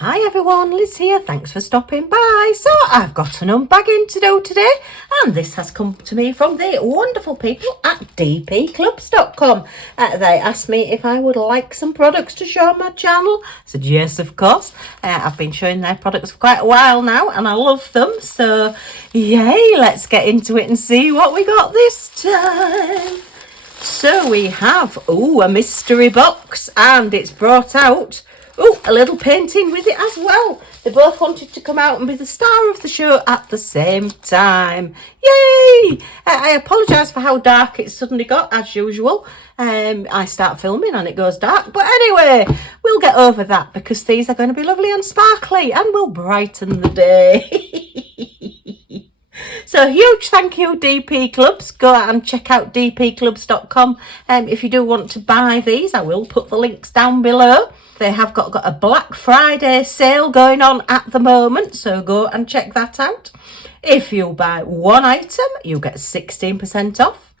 Hi everyone, Liz here, thanks for stopping by. So I've got an unbagging to do today, and this has come to me from the wonderful people at DPCLUBS.com. They asked me if I would like some products to show on my channel. I said yes, of course. I've been showing their products for quite a while now and I love them, so yay, let's get into it and see what we got this time. So we have a mystery box, and it's brought out a little painting with it as well. They both wanted to come out and be the star of the show at the same time. Yay! I apologise for how dark it suddenly got, as usual. I start filming and it goes dark. But anyway, we'll get over that because these are going to be lovely and sparkly and will brighten the day. So huge thank you, DP Clubs. Go out and check out dpclubs.com. If you do want to buy these, I will put the links down below. They have got a Black Friday sale going on at the moment, so go and check that out. If you buy one item, you get 16% off.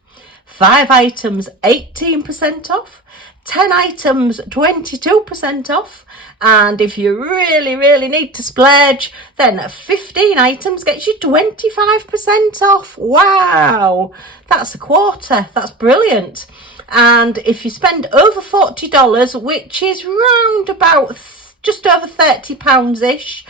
5 items, 18% off. 10 items, 22% off. And if you really need to splurge, then 15 items gets you 25% off. Wow, that's a quarter. That's brilliant. And if you spend over $40, which is round about just over £30-ish,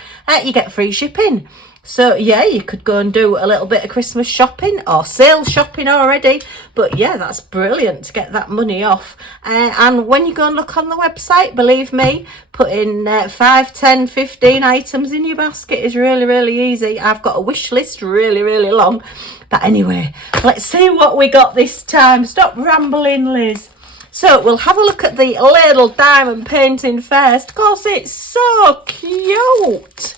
you get free shipping. So yeah, you could go and do a little bit of Christmas shopping or sale shopping already. But yeah, that's brilliant to get that money off. And when you go and look on the website, believe me, putting 5, 10, 15 items in your basket is really easy. I've got a wish list really long. But anyway, let's see what we got this time. Stop rambling, Liz. So we'll have a look at the little diamond painting first. Of course, it's so cute.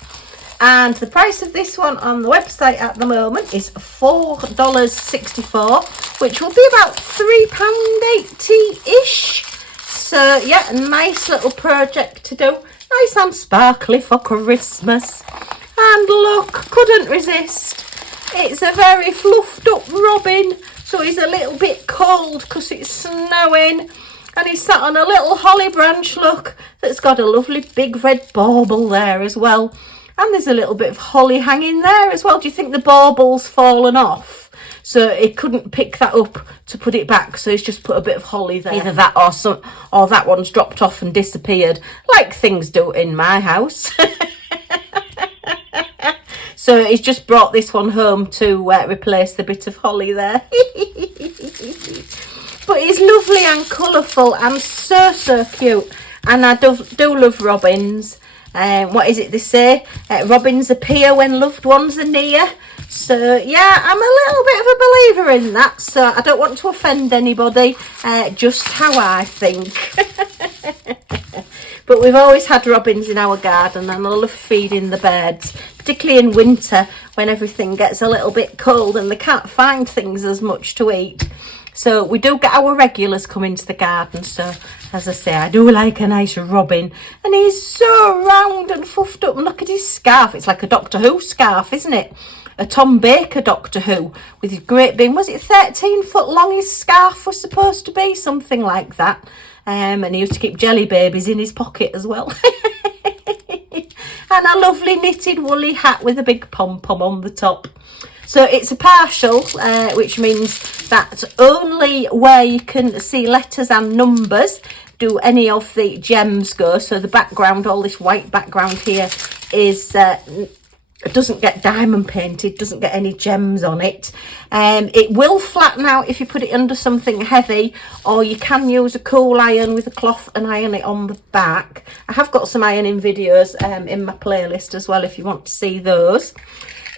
And the price of this one on the website at the moment is $4.64, which will be about £3.80-ish. So yeah, a nice little project to do. Nice and sparkly for Christmas. And look, couldn't resist. It's a very fluffed up robin, so he's a little bit cold because it's snowing. And he's sat on a little holly branch, look, that's got a lovely big red bauble there as well. And there's a little bit of holly hanging there as well. Do you think the bauble's fallen off? So it couldn't pick that up to put it back, so he's just put a bit of holly there. Either that or that one's dropped off and disappeared, like things do in my house. So he's just brought this one home to replace the bit of holly there. But he's lovely and colourful and so cute. And I do love robins. What is it they say? Robins appear when loved ones are near. So yeah, I'm a little bit of a believer in that. So I don't want to offend anybody. Just how I think. But we've always had robins in our garden, and I love feeding the birds, particularly in winter when everything gets a little bit cold and they can't find things as much to eat. So we do get our regulars come into the garden. So as I say, I do like a nice robin. And he's so round and fuffed up. And look at his scarf. It's like a Doctor Who scarf, isn't it? A Tom Baker Doctor Who with his great being. Was it 13 foot long his scarf was supposed to be? Something like that. And he used to keep jelly babies in his pocket as well. And a lovely knitted woolly hat with a big pom-pom on the top. So it's a partial, which means that only where you can see letters and numbers do any of the gems go. So the background, all this white background here, is doesn't get diamond painted, doesn't get any gems on it. It will flatten out if you put it under something heavy, or you can use a cool iron with a cloth and iron it on the back. I have got some ironing videos in my playlist as well if you want to see those.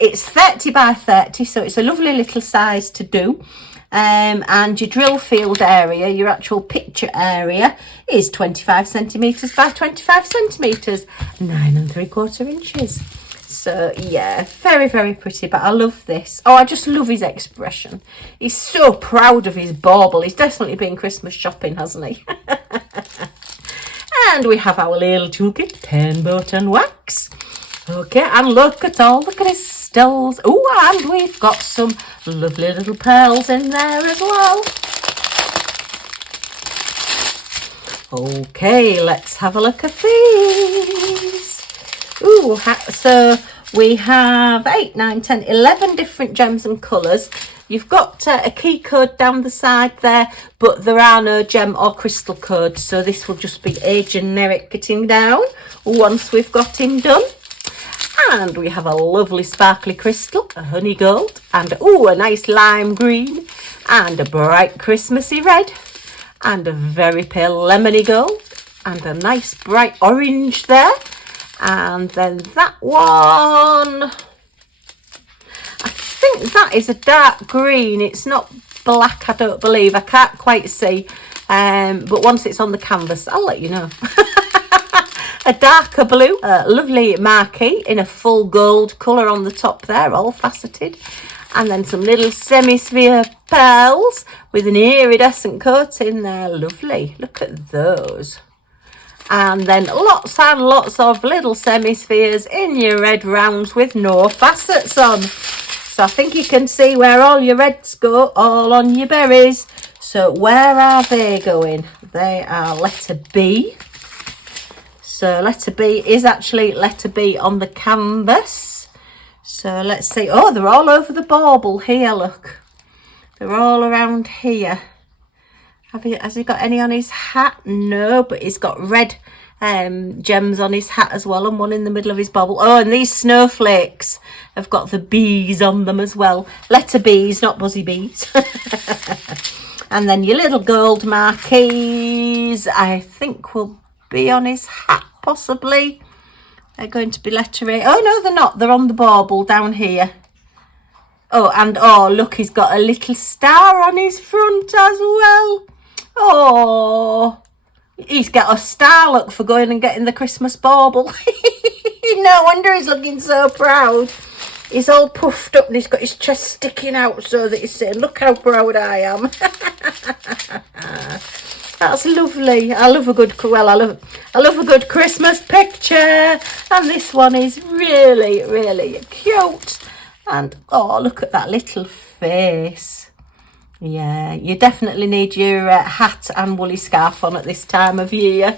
It's 30 by 30, so it's a lovely little size to do. And your drill field area, your actual picture area, is 25 centimetres by 25 centimetres, 9 3/4 inches. So yeah, very pretty, but I love this. Oh, I just love his expression. He's so proud of his bauble. He's definitely been Christmas shopping, hasn't he? And we have our little toolkit, pen, boat and wax. Okay, and look at all the crystals. Oh, and we've got some lovely little pearls in there as well. Okay, let's have a look at these. Ooh, so we have 8, 9, 10, 11 different gems and colours. You've got a key code down the side there, but there are no gem or crystal codes, so this will just be a generic kitting down once we've got him done. And we have a lovely sparkly crystal, a honey gold, and a nice lime green, and a bright Christmassy red, and a very pale lemony gold, and a nice bright orange there. And then that one, I think that is a dark green. It's not black, I don't believe. I can't quite see. But once it's on the canvas, I'll let you know. A darker blue, lovely marquee in a full gold colour on the top there, all faceted. And then some little semi-sphere pearls with an iridescent coating there. Lovely. Look at those. And then lots and lots of little semi-spheres in your red rounds with no facets on. So I think you can see where all your reds go, all on your berries. So where are they going? They are letter B. So letter B is actually letter B on the canvas. So let's see. Oh, they're all over the bauble here, look. They're all around here. Has he got any on his hat? No, but he's got red gems on his hat as well, and one in the middle of his bauble. Oh, and these snowflakes have got the bees on them as well. Letter B's, not buzzy bees. And then your little gold marquees, I think will be on his hat, possibly. They're going to be letter A. Oh, no, they're not. They're on the bauble down here. Oh, and look, he's got a little star on his front as well. Oh, he's got a star, look, for going and getting the Christmas bauble. No wonder he's looking so proud. He's all puffed up and he's got his chest sticking out so that he's saying, look how proud I am. That's lovely. I love a good, I love a good Christmas picture. And this one is really, really cute. And look at that little face. Yeah, you definitely need your hat and woolly scarf on at this time of year.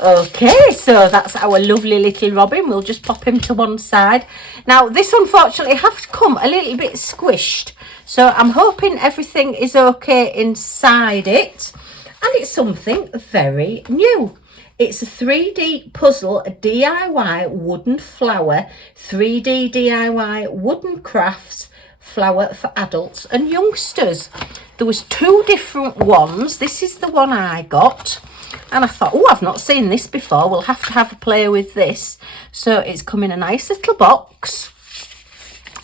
Okay, so that's our lovely little robin. We'll just pop him to one side. Now, this unfortunately has come a little bit squished. So I'm hoping everything is okay inside it. And it's something very new. It's a 3D puzzle, a DIY wooden flower, 3D DIY wooden crafts, flower for adults and youngsters. There was 2 different ones. This is the one I got. And I thought, I've not seen this before. We'll have to have a play with this. So it's come in a nice little box.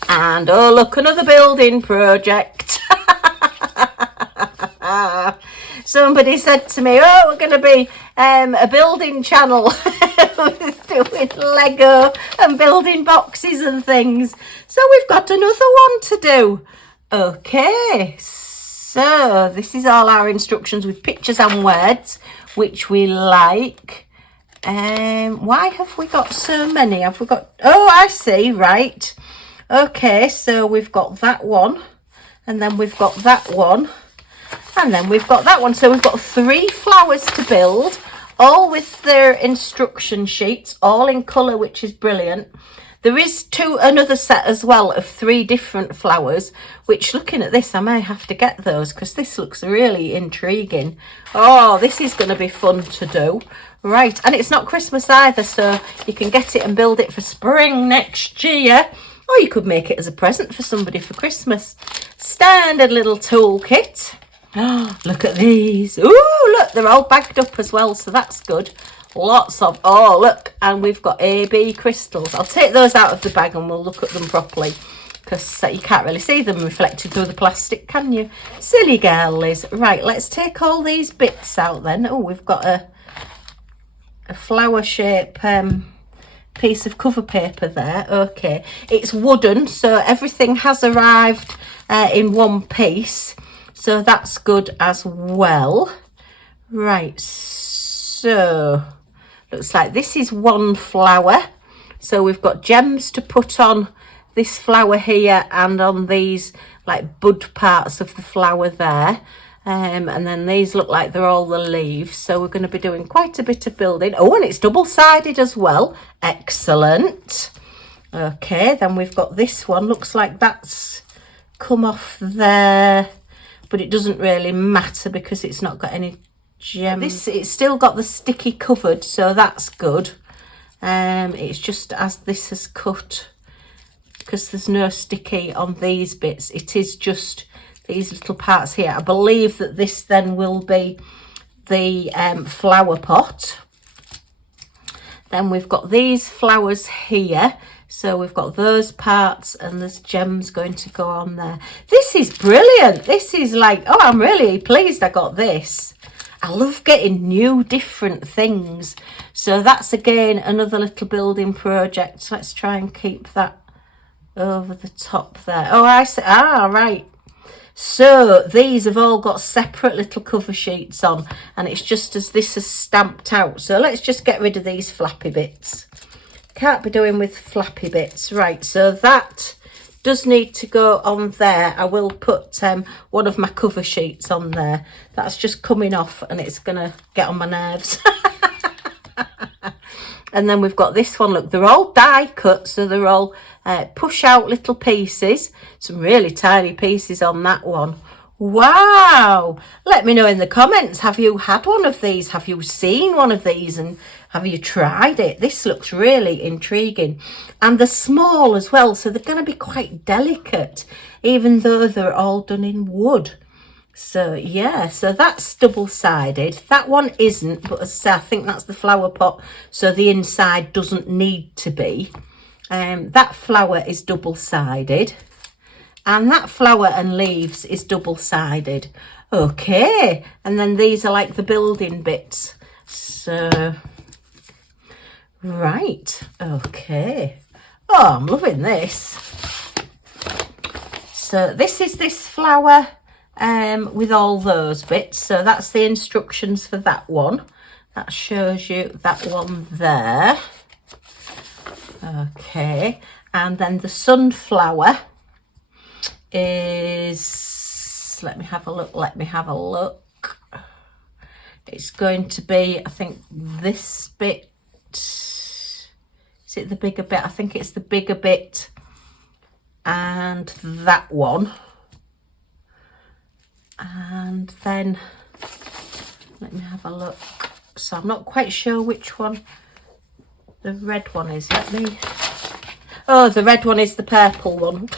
And look, another building project. Somebody said to me, we're going to be a building channel with doing Lego and building boxes and things. So we've got another one to do. Okay, so this is all our instructions with pictures and words, which we like. Why have we got so many? Have we got, I see, right. Okay, so we've got that one, and then we've got that one, and then we've got that one. So we've got 3 flowers to build, all with their instruction sheets, all in colour, which is brilliant. There is another set as well of 3 different flowers, which, looking at this, I may have to get those because this looks really intriguing. Oh, this is going to be fun to do. Right, and it's not Christmas either, so you can get it and build it for spring next year. Or you could make it as a present for somebody for Christmas. Standard little toolkit. Oh, look at these. Ooh, look, they're all bagged up as well, so that's good. Lots of, look, and we've got AB crystals. I'll take those out of the bag and we'll look at them properly, because you can't really see them reflected through the plastic, can you? Silly girl, Liz. Right, let's take all these bits out then. Oh, we've got a flower shape piece of cover paper there. Okay, it's wooden, so everything has arrived in one piece, so that's good as well. Right, so looks like this is one flower, so we've got gems to put on this flower here and on these like bud parts of the flower there. And then these look like they're all the leaves, so we're going to be doing quite a bit of building. Oh, and it's double-sided as well. Excellent. Okay, then we've got this one. Looks like that's come off there, but it doesn't really matter because it's not got any gems. It's still got the sticky covered, so that's good. It's just as this has cut, because there's no sticky on these bits, it is just these little parts here. I believe that this then will be the flower pot. Then we've got these flowers here, so we've got those parts and there's gems going to go on there. This is brilliant. This is like, oh, I'm really pleased I got this. I love getting new different things. So that's again another little building project. Let's try and keep that over the top there. Oh, I see. Ah, right. So these have all got separate little cover sheets on, and it's just as this is stamped out. So let's just get rid of these flappy bits. Can't be doing with flappy bits. Right, so that does need to go on there. I will put one of my cover sheets on there. That's just coming off and it's gonna get on my nerves. And then we've got this one. Look, they're all die cut, so they're all push out little pieces. Some really tiny pieces on that one. Wow. Let me know in the comments, have you had one of these? Have you seen one of these and have you tried it? This looks really intriguing. And they're small as well, so they're going to be quite delicate, even though they're all done in wood. So yeah, so that's double-sided. That one isn't, but as I say, I think that's the flower pot, so the inside doesn't need to be. That flower is double-sided, and that flower and leaves is double-sided. Okay, and then these are like the building bits. So right, okay. Oh, I'm loving this. So this is this flower with all those bits. So that's the instructions for that one. That shows you that one there. Okay, and then the sunflower is, let me have a look, it's going to be, I think, this bit. Is it the bigger bit? I think it's the bigger bit, and that one. And then let me have a look. So I'm not quite sure which one the red one is. Oh, the red one is the purple one.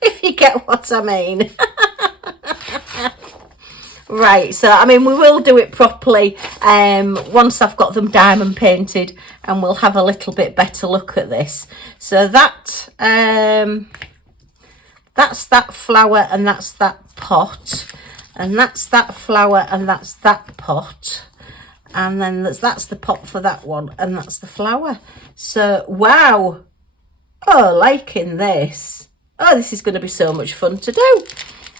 If you get what I mean. Right, so I mean, we will do it properly once I've got them diamond painted, and we'll have a little bit better look at this. So that's that flower and that's that pot, and that's that flower and that's that pot, and then that's the pot for that one, and that's the flower. So wow, oh, liking this. Oh, this is going to be so much fun to do.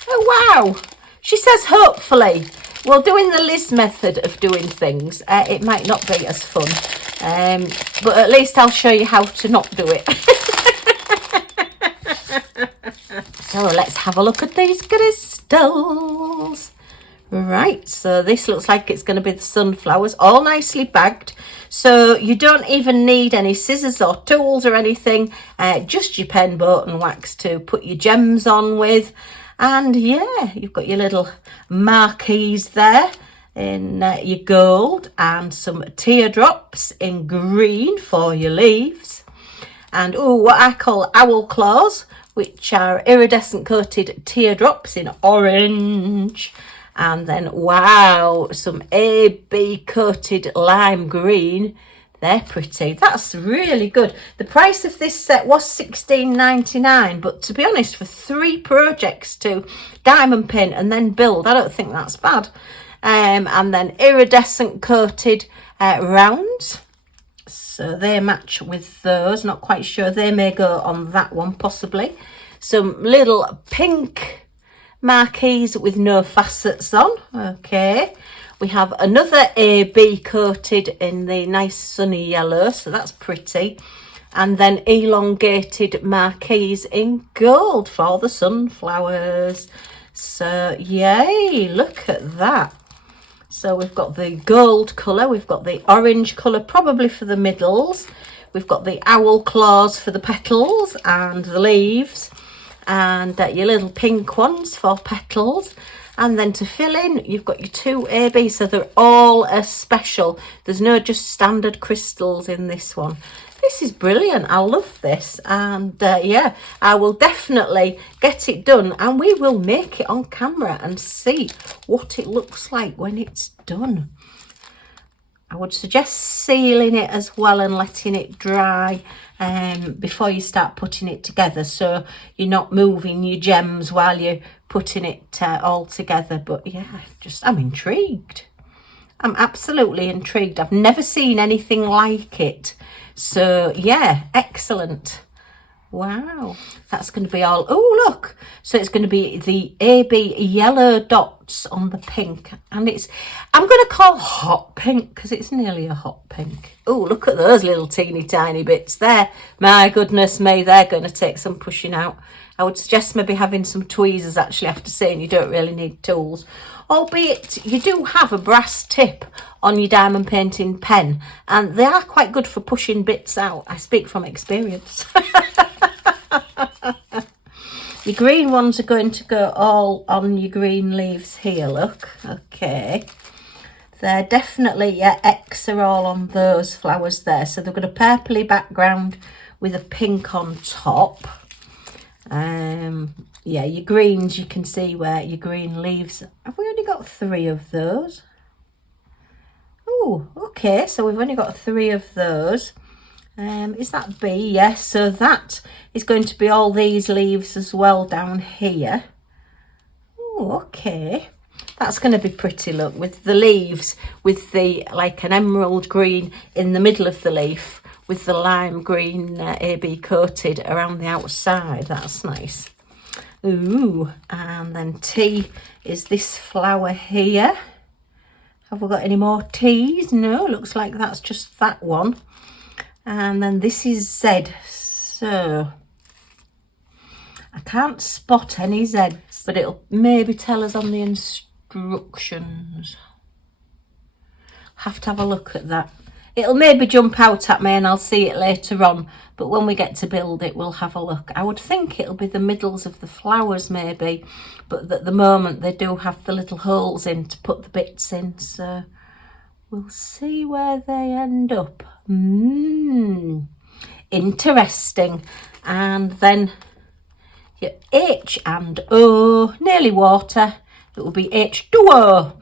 Oh wow. She says hopefully. Well, doing the Liz method of doing things, it might not be as fun, but at least I'll show you how to not do it. So let's have a look at these crystals. Right, so this looks like it's going to be the sunflowers, all nicely bagged. So you don't even need any scissors or tools or anything, just your pen, boat and wax to put your gems on with. And yeah, you've got your little marquees there in your gold, and some teardrops in green for your leaves. And oh, what I call owl claws, which are iridescent coated teardrops in orange. And then wow, some AB coated lime green. They're pretty. That's really good. The price of this set was $16.99, but to be honest, for 3 projects to diamond paint and then build, I don't think that's bad. And then iridescent coated rounds. So they match with those. Not quite sure. They may go on that one, possibly. Some little pink marquees with no facets on. Okay. We have another AB coated in the nice sunny yellow, so that's pretty. And then elongated marquees in gold for the sunflowers. So yay, look at that. So we've got the gold colour, we've got the orange colour probably for the middles, we've got the owl claws for the petals and the leaves, and your little pink ones for petals. And then to fill in, you've got your 2 AB, so they're all as special. There's no just standard crystals in this one. This is brilliant. I love this. And yeah, I will definitely get it done, and we will make it on camera and see what it looks like when it's done. I would suggest sealing it as well and letting it dry before you start putting it together, so you're not moving your gems while you're putting it all together. But yeah, I'm intrigued. I'm absolutely intrigued. I've never seen anything like it. So yeah, excellent. Wow, that's going to be all. Oh look, so it's going to be the AB yellow dots on the pink, and I'm going to call hot pink because it's nearly a hot pink. Oh, look at those little teeny tiny bits there. My goodness me, they're going to take some pushing out. I would suggest maybe having some tweezers, actually, after saying you don't really need tools, albeit you do have a brass tip on your diamond painting pen, and they are quite good for pushing bits out. I speak from experience. Your green ones are going to go all on your green leaves here, look. Okay. They're definitely, yeah, X are all on those flowers there. So they've got a purpley background with a pink on top. Yeah, your greens, you can see where your green leaves. Have we only got 3 of those? Oh, okay, so we've only got 3 of those. Is that B? Yes, so that is going to be all these leaves as well down here. Oh, okay. That's going to be pretty, look, with the leaves, with the, like an emerald green in the middle of the leaf, with the lime green AB coated around the outside. That's nice. Ooh, and then T is this flower here. Have we got any more T's? No, looks like that's just that one. And then this is Z. So I can't spot any Z's, but it'll maybe tell us on the instructions. Have to have a look at that. It'll maybe jump out at me and I'll see it later on, but when we get to build it, we'll have a look. I would think it'll be the middles of the flowers maybe, but at the moment they do have the little holes in to put the bits in, so we'll see where they end up. Interesting. And then your H and O, nearly water, it will be H2O.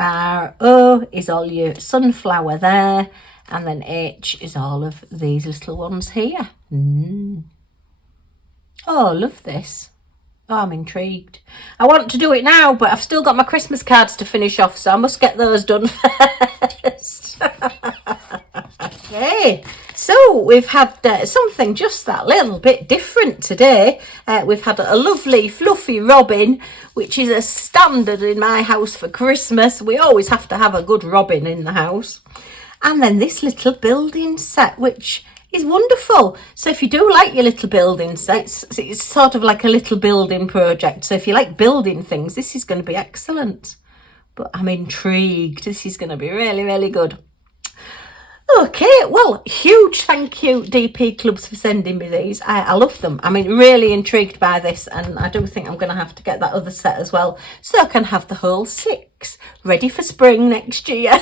R O is all your sunflower there, and then H is all of these little ones here. Oh, love this. Oh, I'm intrigued. I want to do it now, but I've still got my Christmas cards to finish off, so I must get those done first. Okay, so we've had something just that little bit different today. We've had a lovely fluffy robin, which is a standard in my house for Christmas. We always have to have a good robin in the house. And then this little building set, which is wonderful. So if you do like your little building sets, it's sort of like a little building project. So if you like building things, this is going to be excellent. But I'm intrigued. This is going to be really, really good. Okay, well, huge thank you, DPCLUBS, for sending me these. I love them. I'm really intrigued by this, and I do think I'm going to have to get that other set as well, so I can have the whole 6 ready for spring next year.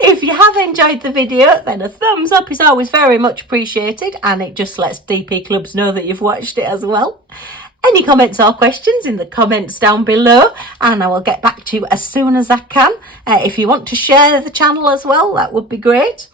If you have enjoyed the video, then a thumbs up is always very much appreciated, and it just lets DPCLUBS know that you've watched it as well. Any comments or questions in the comments down below, and I will get back to you as soon as I can. If you want to share the channel as well, that would be great.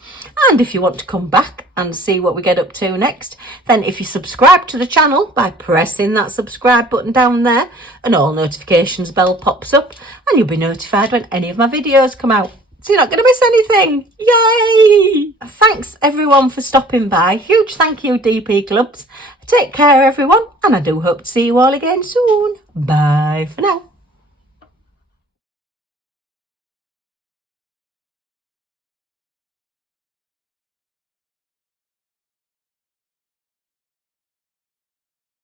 And if you want to come back and see what we get up to next, then if you subscribe to the channel by pressing that subscribe button down there, an all notifications bell pops up, and you'll be notified when any of my videos come out. So you're not going to miss anything. Yay! Thanks everyone for stopping by. Huge thank you, DPCLUBS. Take care everyone, and I do hope to see you all again soon. Bye for now.